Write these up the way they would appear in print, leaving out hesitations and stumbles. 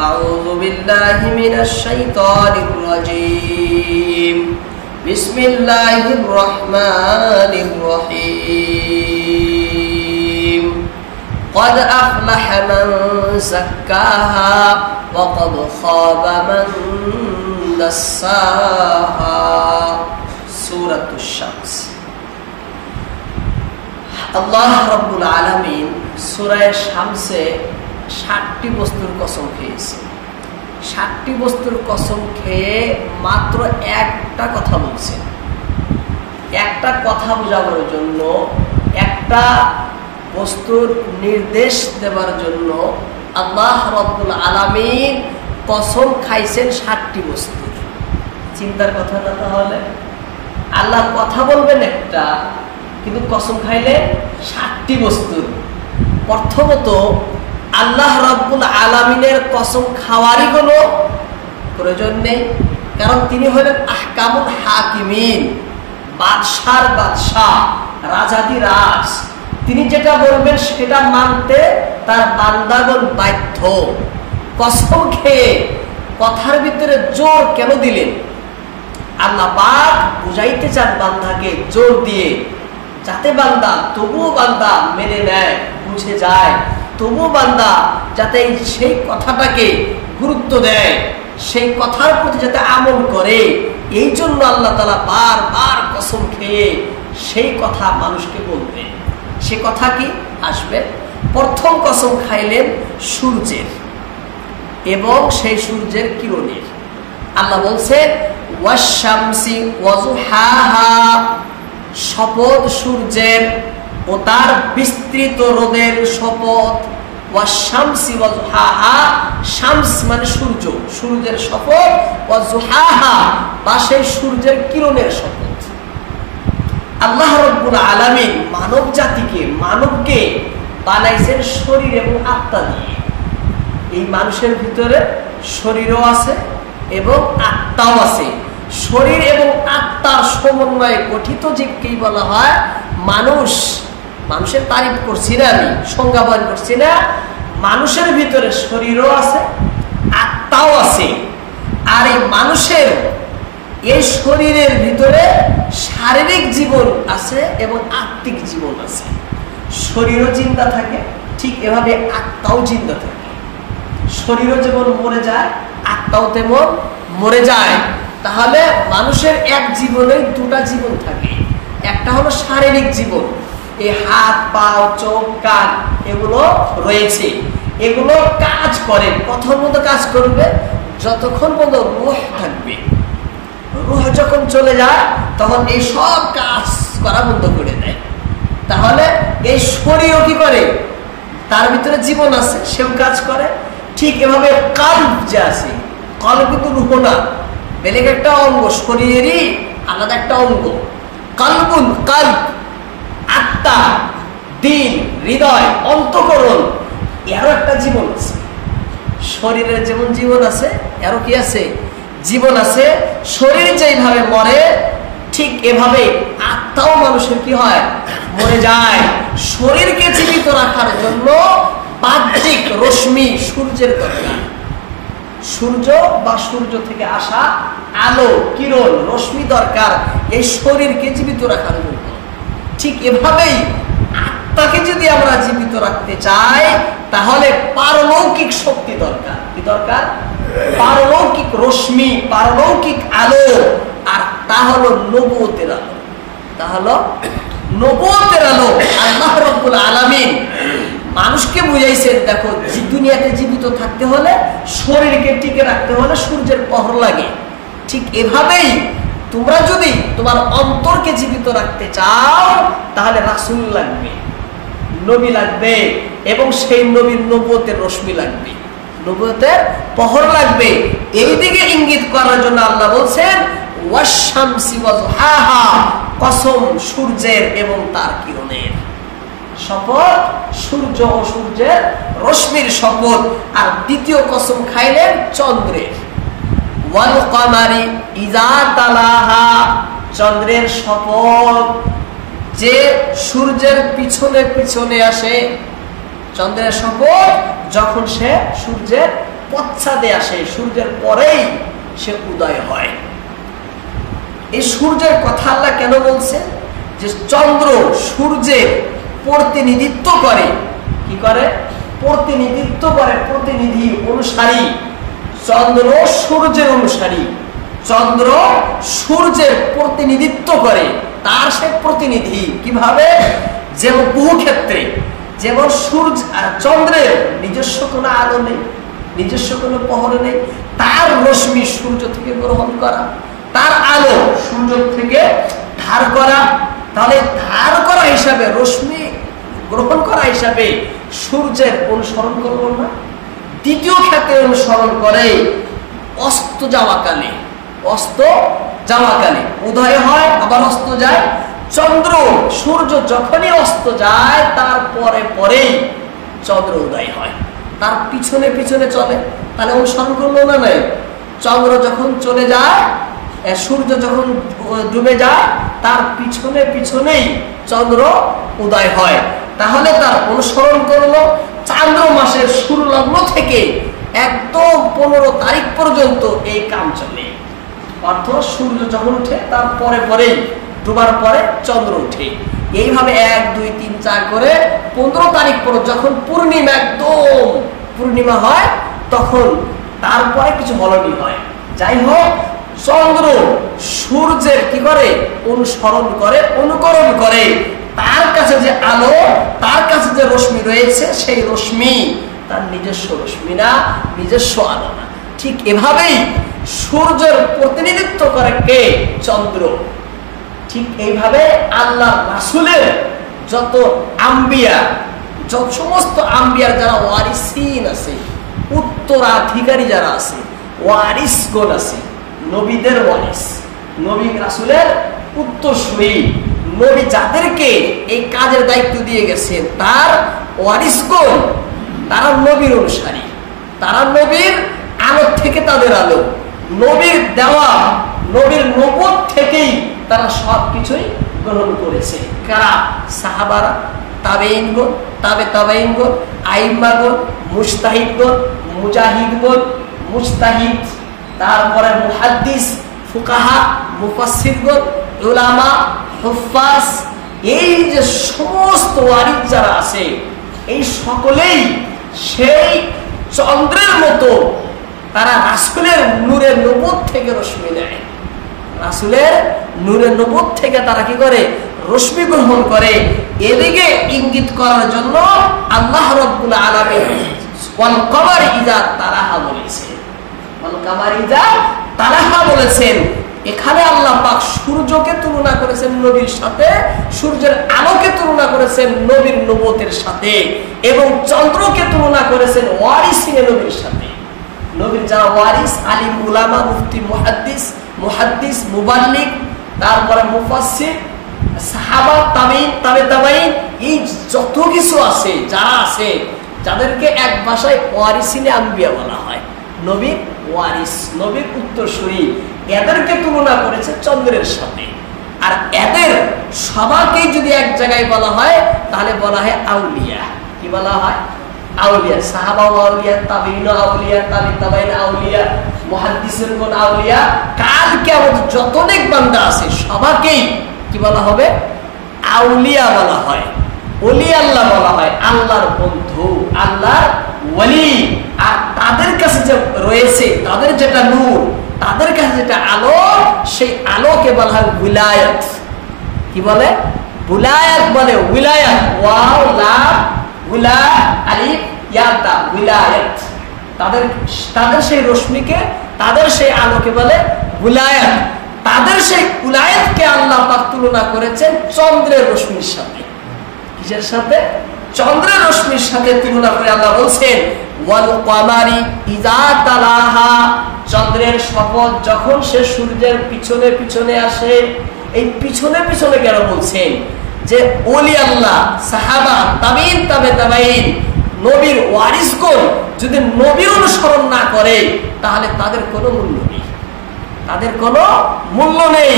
أعوذ بالله من الشيطان الرجيم بسم الله الرحمن الرحيم قد أفلح من زكاها وقد خاب من دساها سورة الشمس আল্লাহ রাব্বুল আলামিন সূরা শামসে 60টি বস্তুর কসম খেয়েছে। 60টি বস্তুর কসম খেয়ে মাত্র একটা কথা বলছেন। একটা কথা বোঝানোর জন্য, একটা বস্তুর নির্দেশ দেওয়ার জন্য আল্লাহ রাব্বুল আলামিন কসম খাইছেন 60টি বস্তুর। চিন্তার কথাটা তাহলে, আল্লাহ কথা বলবেন একটা, কিন্তু কসম খাইলে 60টি বস্তুর। প্রথমত আল্লাহ রাব্বুল আলামিনের কসম খাওয়ারই কোনো প্রয়োজন নেই, কারণ তিনি হলেন আহকামুল হাকিমিন, বাদশার বাদশাহ, রাজাদিরাজ। তিনি যেটা বলবেন সেটা মানতে তার বান্দাগণ বাধ্য। কসম খেয়ে কথার ভিতরে জোর কেন দিলেন? আল্লাহ পাক বুঝাইতে চান বান্দাকে জোর দিয়ে, যাতে বান্দা তবুও বান্দা মেনে নেয়, বুঝে যায়, তবুও বান্দা যাতে সেই কথাটাকে গুরুত্ব দেয়, সেই কথার প্রতি যাতে আমল করে। এই জন্য আল্লাহ তাআলা বারবার কসম খেয়ে সেই কথা মানুষকে বলবেন। সে কথা কি আসবে? প্রথম কসম খাইলেন সূর্যের এবং সেই সূর্যের কিরণের। আল্লাহ বলছেন ওয়াশ-শামসি ওয়াজুহাহা, শপথ সূর্যের ও তার বিস্তৃত রোদের শপথ। ওয়াশ-শামসি ওয়াজুহাহা, শামস মানে সূর্য, সূর্যের শপথ। ওয়াজুহাহা বা সেই সূর্যের কিরণের শপথ। আল্লাহ রাব্বুল আলামিন মানব জাতিকে, মানবকে বানাইছেন শরীর এবং আত্মা দিয়ে। এই মানুষের ভিতরে শরীরও আছে এবং আত্মাও আছে। শরীর এবং আত্মার সমন্বয়ে গঠিত জীবকেই বলা হয় মানুষ। মানুষের তারিফ করছি না, আমি সংজ্ঞা বয়ন করছি না। মানুষের ভিতরে শরীরও আছে, আত্মাও আছে। আর এই মানুষের এই শরীরের ভিতরে শারীরিক জীবন আছে এবং আত্মিক জীবন আছে। শরীরও জিন্দা থাকে, ঠিক এভাবে আত্মাও জিন্দা থাকে। শরীরও যেমন মরে যায়, আত্মাও তেমন মরে যায়। তাহলে মানুষের এক জীবনে দুটা জীবন থাকে। একটা হলো শারীরিক জীবন, এই হাত পা চোখ কান এগুলো রয়েছে, এগুলো কাজ করে। প্রথম মতো কাজ করবে যতক্ষণ পর্যন্ত রূহ থাকবে। রূহ যখন চলে যায় তখন এই সব কাজ করা বন্ধ করে দেয়। তাহলে এই শরীরও কি করে? তার ভিতরে জীবন আছে, সেও কাজ করে। ঠিক এভাবে কাল্ব যে আছে, কল্ব কিন্তু রূহ না, বেলেগ একটা অঙ্গ, শরীরেরই আলাদা একটা অঙ্গ। কালবুন, কাল্ব আত্মা, দিল, হৃদয়, অন্তঃকরণ, এরও একটা জীবন আছে। শরীরের যেমন জীবন আছে, এরও কি আছে? জীবন আছে। শরীর যেভাবে মরে ঠিক এভাবে আত্মাও মানুষের কি হয়? মরে যায়। শরীরকে জীবিত রাখার জন্য বাহ্যিক রশ্মি সূর্যের দরকার। সূর্য বা সূর্য থেকে আসা আলো, কিরণ, রশ্মি দরকার এই শরীরকে জীবিত রাখার জন্য। ঠিক এভাবেই আত্মাকে যদি আমরা জীবিত রাখতে চাই তাহলে পারলৌকিক শক্তি দরকার। কি দরকার? পারলৌকিক রশ্মি, পারলৌকিক আলো। আর তা হলো নবুয়তের আলো। তা হলো নবুয়তের আলো। আল্লাহ রাব্বুল আলামিন মানুষকে বুঝাইছেন, দেখো দুনিয়াতে জীবিত থাকতে হলে, শরীরকে টিকে রাখতে হলে সূর্যের পহর লাগে। ঠিক এভাবেই তোমরা যদি তোমার অন্তরকে জীবিত রাখতে চাও তাহলে রাসূল লাগবে, নবী লাগবে, এবং সেই নবীর নবুয়তের রশ্মি লাগবে, নবুয়তের পহর লাগবে। এই দিকে ইঙ্গিত করার জন্য আল্লাহ বলছেন ওয়াশ-শামসি ওয়াজুহাহা, কসম সূর্যের এবং তার কিরণের শপথ, সূর্য ও সূর্যের রশ্মির শপথ। আর দ্বিতীয় কসম খাইলেন চন্দ্রের। ওয়াল কমারি ইযা তালাহা, চন্দ্রের শপথ যে সূর্যের পিছনে পিছনে আসে। চন্দ্রের শপথ যখন সে সূর্যের পশ্চাদে আসে, সূর্যের পরেই সে উদয় হয়। এই সূর্যের কথা আল্লাহ কেন বলছেন? যে চন্দ্র সূর্যের প্রতিনিধিত্ব করে। কি করে? প্রতিনিধিত্ব করে, প্রতিনিধি, অনুসারী। চন্দ্র সূর্যের অনুসারী, চন্দ্র সূর্যের প্রতিনিধিত্ব করে, তার সে প্রতিনিধি। কিভাবে? যেমন বহু ক্ষেত্রে, যেমন সূর্য চন্দ্রের নিজস্ব কোনো আলো নেই, নিজস্ব কোনো প্রহর নেই, তার রশ্মি সূর্য থেকে গ্রহণ করা, তার আলো সূর্য থেকে ধার করা। তাহলে ধার করা হিসাবে, রশ্মি গ্রহণ করা হিসাবে সূর্যের অনুসরণ করব না। দ্বিতীয় ক্ষেত্রে অনুসরণ করে অস্ত যাওয়াকালে, অস্ত যাওয়াকালে উদয় হয় আবার অস্ত যায়। চন্দ্র সূর্য যখনই অস্ত যায় তার পরে পরেই চন্দ্র উদয় হয়, তার পিছনে পিছনে চলে। তাহলে অনুসরণ করলো না? নাই। চন্দ্র যখন চলে যায়, সূর্য যখন ডুবে যায়, তার পিছনে পিছনেই চন্দ্র উদয় হয়। তাহলে তার অনুসরণ করলো। চান্দ্র মাসের শুরু লগ্ন থেকে একদম 15 তারিখ পর্যন্ত এই কাম চলে। অর্থাৎ সূর্য যখন উঠে তার পরে পরেই, ডুবার পরে চন্দ্র উঠে। এইভাবে 1, 2, 3, 4 করে 15 তারিখ পর যখন পূর্ণিমা, একদম পূর্ণিমা হয়, তখন তারপরে কিছু হলনি হয়। যাই হোক, চন্দ্র সূর্যের কি করে? অনুসরণ করে, অনুকরণ করে। তার কাছে যে আলো, তার কাছে যে রশ্মি রয়েছে, সেই রশ্মি তার নিজস্ব রশ্মি না, নিজস্ব আলো না। ঠিক এভাবেই সূর্যের প্রতিনিধিত্ব করে কে? চন্দ্র। ঠিক এইভাবে আল্লাহ রাসূলের যত আম্বিয়া, যত সমস্ত আম্বিয়ার যারা ওয়ারিসিন আছে, উত্তরাধিকারী যারা আছে, ওয়ারিসগণ আছে, নবীদের ওয়ারিস, নবী রাসূলের উত্তরসূরি, নবী যাদেরকে এই কাজের দায়িত্ব দিয়ে গেছেন, তার ওয়ারিসগণ, তারা নবীর অনুসারী, তারা নবীর আলো থেকে তাদের আলো, নবীর দেওয়া, নবীর নবুয়ত থেকেই তারা সবকিছুই গ্রহণ করেছে। কারা? সাহাবারা, তাবেঈনগণ, তাবেঈনগণ, আইম্মাগণ, মুজতাহিদগণ, মুজাহিদগণ, মুজতাহিদ, তারপরে মুহাদ্দিস, ফুকাহা, মুফাসসিরগণ, উলামা, হুফাজ, এই যে সমস্ত ওয়ারিস যারা আছে, এই সকলেই সেই চন্দ্রের মতো তারা রাসূলের নূরের নবুয়ত থেকে রশ্মি নেয়। রাসূলের নূরের নবুয়ত থেকে তারা কি করে? রশ্মি গ্রহণ করে। এদিকে ইঙ্গিত করার জন্য আল্লাহ রাব্বুল আলামিন ওয়াল কমার ইযা তারাহা বলেছেন, ওয়াল কমার ইযা তারাহা বলেছেন। এখানে আল্লাহ পাক সূর্যকে তুলনা করেছেন নবীর সাথে, সূর্যের আলোকে তুলনা করেছেন নবীর নবুয়তের সাথে, এবং চন্দ্রকে তুলনা করেছেন ওয়ারিসিনে নবীর সাথে। নবীর যারা ওয়ারিস, আলিম, উলামা, মুফতি, মুহাদ্দিস, মুবাল্লিগ, তারপরে মুফাসসির, সাহাবা, তাবেঈন, তাবেঈন, এই যত কিছু আছে, যারা আছে, যাদেরকে এক ভাষায় ওয়ারিসিনে আম্বিয়া বলা হয়, নবীর ওয়ারিস, নবীর উত্তরসূরি, এদেরকে তুলনা করেছে চন্দ্রের সাথে। আর এদের সবাইকেই যদি এক জায়গায় বলা হয়, তাহলে বলা হয় আউলিয়া। কি বলা হয়? আউলিয়া। সাহাবা আউলিয়া, তাবেঈন আউলিয়া, তাবেঈন আউলিয়া, মুহাদ্দিসিনগণ আউলিয়া। কাল কিয়ামত যত নেক বান্দা আছে সবাইকেই কি বলা হবে? আউলিয়া বলা হয়, ওলি আল্লাহ বলা হয়, আল্লাহর বন্ধু, আল্লাহর ওলি। আর তাদের কাছে যে রয়েছে, তাদের যেটা নূর, তাদের কাছে যেটা আলো, সেই আলোকে বলা হয় উলায়াত। কি বলে? উলায়াত বলে, উলায়াত, ওয়াও লাম উলা আলিফ ইয়া তা, উলায়াত। তাদের সেই রশ্মিকে, তাদের সেই আলোকে বলে উলায়াত। তাদের সেই উলায়াতকে আল্লাহ পাক তুলনা করেছেন চন্দ্রের রশ্মির সাথে। কিসের সাথে? চন্দ্রের রশ্মির সাথে তুলনা করে আল্লাহ বলছেন ওয়াল কমারি ইযা তালাহা, চন্দ্রের শপথ যখন সে সূর্যের পিছনে পিছনে আসে। এই পিছনে পিছনে কেন বলছেন? যে ওলি আল্লাহ, সাহাবা, তাবেঈন, তাবেঈন, নবীর ওয়ারিসগণ যদি নবীর অনুসরণ না করে, তাহলে তাদের কোনো মূল্য নেই, তাদের কোনো মূল্য নেই।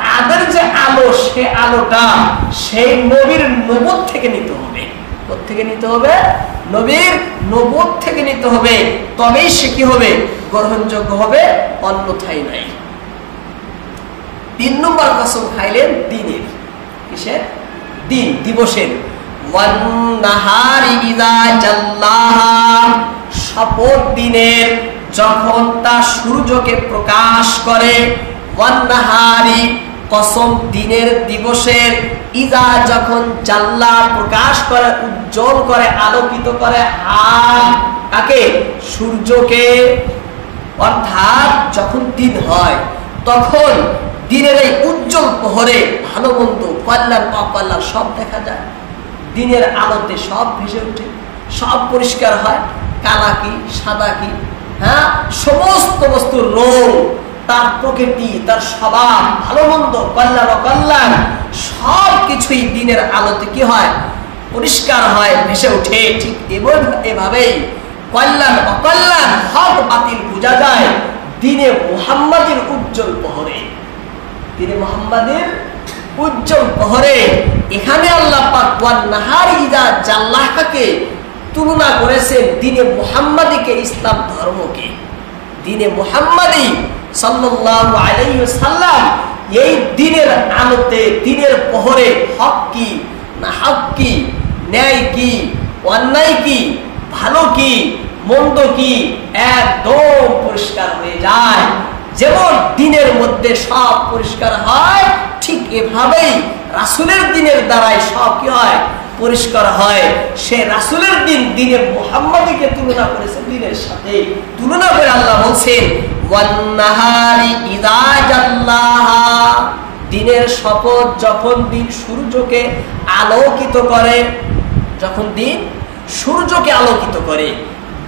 তাদের যে আলো, সে আলোটা সেই নবীর নবুয়ত থেকে নিতে হবে। কোত্থেকে নিতে হবে? নবীর নবুয়ত থেকে নিতে হবে, তবেই সে কি হবে? গ্রহণযোগ্য হবে, অন্যথায় নাই। 3 নম্বর কসম খাইলেন দিনের। কিসের? দিন, দিবসের। ওয়ান নাহারি ইযা জাল্লাহা, শপথ দিনের যখন তা সূর্যকে প্রকাশ করে। ওয়ান নাহারি, কসম দিনের দিবসের, ইযা যখন জাল্লা প্রকাশ করে, উজ্জ্বল করে, আলোকিত করে, কাকে? সূর্যকে। অর্থাৎ যখন দিন হয় তখন দিনের এই উজ্জ্বল প্রহরে ভালো মন্দ, কল্যাণ অকল্যাণ সব দেখা যায়। দিনের আলোতে সব ভেসে ওঠে, সব পরিষ্কার হয়। কালা কি সাদা কি, হ্যাঁ, সমস্ত বস্তুর রং, তার প্রকৃতি, তার স্বভাব, ভালো মন্দ, কল্যাণ অকল্যাণ সব কিছুই দিনের আলোতে কি হয়? পরিষ্কার হয়, ভেসে ওঠে। ঠিক এভাবেই কল্যাণ অকল্যাণ, হক বাতিল বোঝা যায় দিনে মুহাম্মাদের উজ্জ্বল প্রহরে। দিনে মুহাম্মাদের উজ্জ্বল প্রহরে। এখানে আল্লাহ পাক ওয়ান নাহারি ইযা জাল্লাহাকে তুলনা করেছেন দিনে মুহাম্মাদিকে, ইসলাম ধর্মকে। দিনে মুহাম্মাদি সাল্লাল্লাহু আলাইহি ওয়াসাল্লাম এই দিনের আলোতে, দিনের প্রহরে হক কি না হক কি, ন্যায় কি অন্যায় কি, ভালো কি মন্দ কি, একদম পরিষ্কার হয়ে যায়। যেমন দিনের মধ্যে সব পরিষ্কার হয়, ঠিক এভাবেই রাসূলের দিনের দ্বারাই সব কি হয়? পরিষ্কার হয়। সে রাসূলের দিন, দিনে মুহাম্মাদিকে তুলনা করেছে দিনের সাথে। তুলনা করে আল্লাহ বলছেন ওয়ান নাহারি ইযা জাল্লাহা, দিনের শপথ যখন দিন সূর্যকে আলোকিত করে। যখন দিন সূর্যকে আলোকিত করে।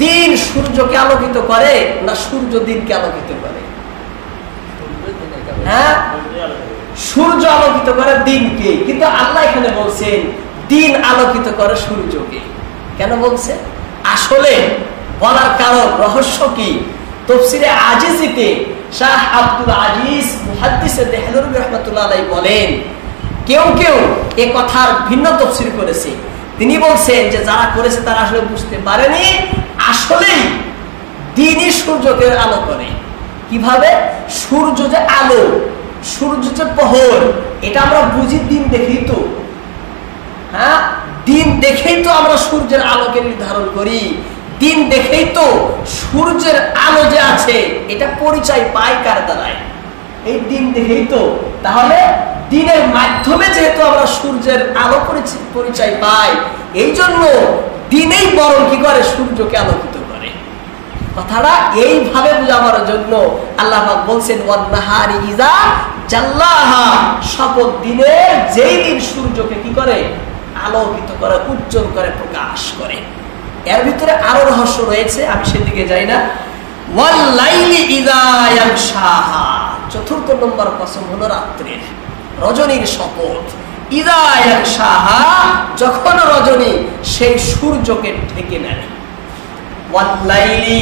দিন সূর্যকে আলোকিত করে না সূর্য দিনকে আলোকিত করে? হ্যাঁ, সূর্য আলোকিত করে দিনকে, কিন্তু আল্লাহ এখানে বলছেন দিন আলোকিত করে সূর্যকে। কেন বলছে? আসলে বলার কারণ, রহস্য কি? তাফসীরে আজিজিতে শাহ আব্দুল আজিজ মুহাদ্দিস দেহলভী রাহমাতুল্লাহ আলাইহি বলেন, কেউ কেউ এই কথার ভিন্ন তাফসীর করেছে। তিনি বলছেন যে যারা করেছে তারা আসলে বুঝতে পারেনি, আসলেই দিনই সূর্যকে আলো করে। কিভাবে? সূর্য যে আলো, সূর্য যে প্রহর, এটা আমরা বুঝি দিন দেখেই তো। হ্যাঁ, দিন দেখেই তো আমরা সূর্যের আলোকে নির্ধারণ করি। দিন দেখেই তো সূর্যের আলো যে আছে এটা পরিচয় পাই কার দ্বারায়? এই দিন দেখেই তো। তাহলে দিনের মাধ্যমে যেহেতু আমরা সূর্যের আলো পরিচয় পাই, এই জন্য দিনেই বরং কি করে? সূর্যকে আলোকিত করে। কথাটা এইভাবে বোঝাবার জন্য আল্লাহ পাক বলছেন ওয়ান নাহারি ইযা জাল্লাহা, শপথ দিনের যেই দিন সূর্যকে কি করে? আলোকিত করে, উজ্জ্বল করে, প্রকাশ করে। এর ভিতরে আরো রহস্য রয়েছে, আমি সেদিকে যাই না। ওয়াল লাইলি ইযা ইয়াগশাহা, 4th নম্বর কসম হলো রাত্রির, রজনীর শপথ। ইযা ইয়াগশাহা, যখন রজনী সেই সূর্যকে ঢেকে নেয়। ওয়াল লাইলি,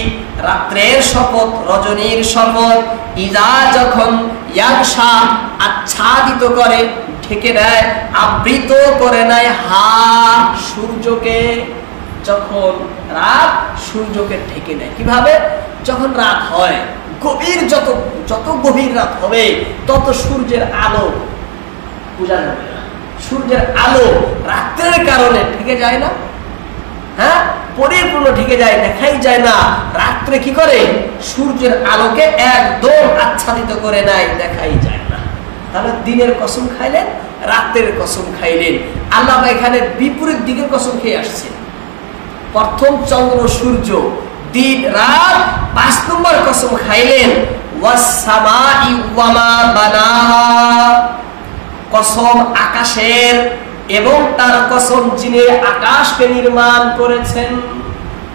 রাত্রের শপথ, রজনীর শপথ। ইযা, যখন, ইয়াগশা, আচ্ছাদিত করে, ঢেকে নেয়, আবৃত করে নেয়, সূর্যকে। যখন রাত সূর্যকে ঢেকে নেয়। কিভাবে? যখন রাত হয়, গভীর, যত গভীর রাত হবে তত সূর্যের আলো বোঝা যাবে না। সূর্যের আলো রাত্রের কারণে ঢেকে যায় না? হ্যাঁ, পরিপূর্ণ ঢেকে যায়, দেখাই যায় না। রাত্রে কি করে? সূর্যের আলোকে একদম আচ্ছাদিত করে নেয়, দেখাই যায় না। তাহলে দিনের কসম খাইলেন, রাতের কসম খাইলেন। আল্লাহ এখানে বিপরীত দিকের কসম খেয়ে আসছে। প্রথম চন্দ্র সূর্য, দিন রাত। 5 নম্বর কসম খাইলেন ওয়াস সামাই ওয়া মা বানাহা, কসম আকাশের এবং তার কসম যিনি আকাশকে নির্মাণ করেছেন।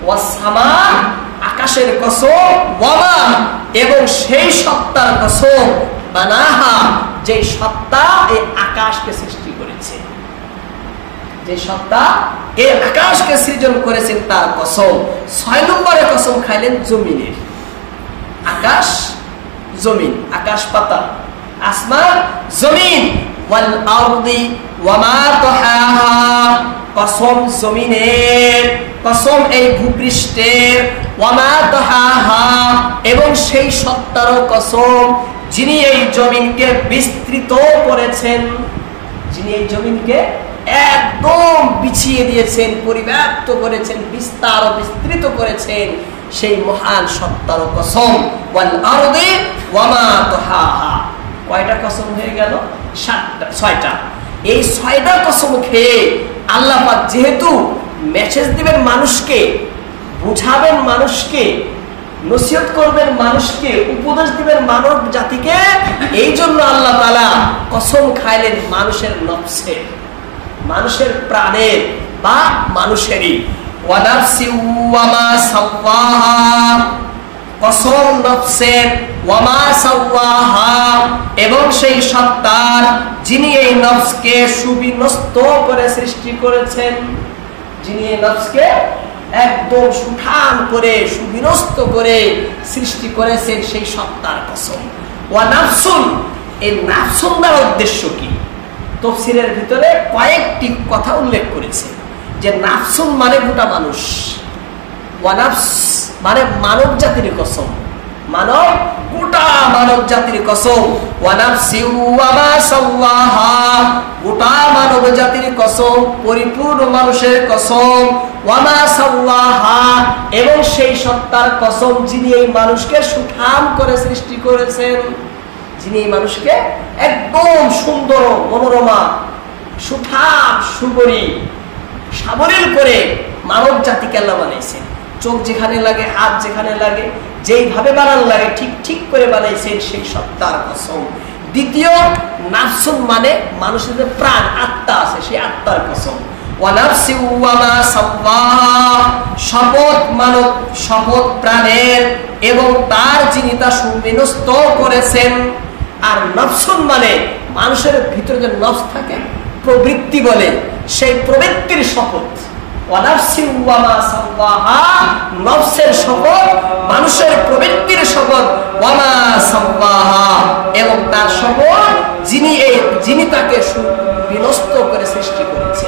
ওয়াস সামা, আকাশের কসম, ওয়া মা, এবং সেই সত্তার কসম, বানাহা, যে সত্তা এই আকাশকে সৃষ্টি করেছে। যে সত্তা এই আকাশকে সৃজন করেছেন তার কসম। 6 নম্বরে কসম খাইলেন জমিনের। আকাশ, জমিন, আকাশ পাতাল, আসমান, জমিন। ওয়াল আরদি ওয়া মা তাহাহা, কসম জমিনের, কসম এই ভূপৃষ্ঠের, ওয়া মা তাহাহা এবং সেই সত্তারও কসম যিনি এই জমিনকে বিস্তৃত করেছেন, যিনি এই জমিনকে একদম বিছিয়ে দিয়েছেন, পরিব্যাপ্ত করেছেন, বিস্তার ও বিস্তৃত করেছেন, সেই মহান সত্তার কসম। ওয়াল আরদি ওয়া মা তাহাহা, কয়টা কসম হয়ে গেল? 6টা। এই 6টা কসম খেয়ে আল্লাহ পাক যেহেতু মেসেজ দিবেন মানুষকে, বুঝাবেন মানুষকে, নসিহত করবেন মানুষকে, উপদেশ দিবেন মানব জাতিকে, এই জন্য আল্লাহ তাআলা কসম খাইলেন মানুষের নফসের, মানুষের প্রাণের বা মানুষেরই। ওয়া নাফসি ওয়া মা সাওয়াহা, কসম নফসের, ওয়া মা সাওয়াহা এবং সেই সত্তার যিনি এই নফসকে সুবিন্যস্ত করে সৃষ্টি করেছেন, যিনি এই নফসকে একদম সুঠাম করে সুবিন্যস্ত করে সৃষ্টি করেছেন, সেই সত্তার কসম। ওয়া নাফসুন, এই নাফসুন দ্বারা উদ্দেশ্য কি? তাফসীরের ভিতরে কয়েকটি কথা উল্লেখ করেছে যে নাফসুন মানে গোটা মানুষ, ওয়া নাফস মানে মানব জাতির কসম, মানব গোটা মানব জাতির কসম। ওয়া নাফসি ওয়া মা সাওয়াহা, গোটা মানব জাতির কসম, পরিপূর্ণ মানুষের কসম। ওয়া মা সাওয়াহা এবং সেই সত্তার কসম যিনি এই মানুষকে সুঠাম করে সৃষ্টি করেছেন, যিনি এই মানুষকে একদম সুন্দর মনোরমা সুঠাম সুগরী সাবলীল করে মানব জাতিকে আল্লাহ বানাইছেন। চোখ যেখানে লাগে, হাত যেখানে লাগে, যেইভাবে বানান লাগে ঠিক ঠিক করে বানাইছেন, সেই সত্তার কসম। দ্বিতীয়, নাফসুন মানে মানুষের যে প্রাণ আত্মা আছে, সেই আত্মার কসম। ওয়া নাফসি ওয়া মা সাওয়াহা, শপথ মানব, শপথ প্রাণের এবং তার যিনি তা সুবিন্যস্ত করেছেন। আর নফসুন মানে মানুষের ভিতরে যে নফস থাকে, প্রবৃত্তি বলে, সেই প্রবৃত্তির শপথ। ওয়া নাফসি ওয়া মা সাওয়াহা, নফসের শপথ, মানুষের প্রবৃত্তির শপথ। ওয়া মা সাওয়াহা এবং তার শপথ যিনি তাকে সুবিন্যস্ত করে সৃষ্টি করেছে।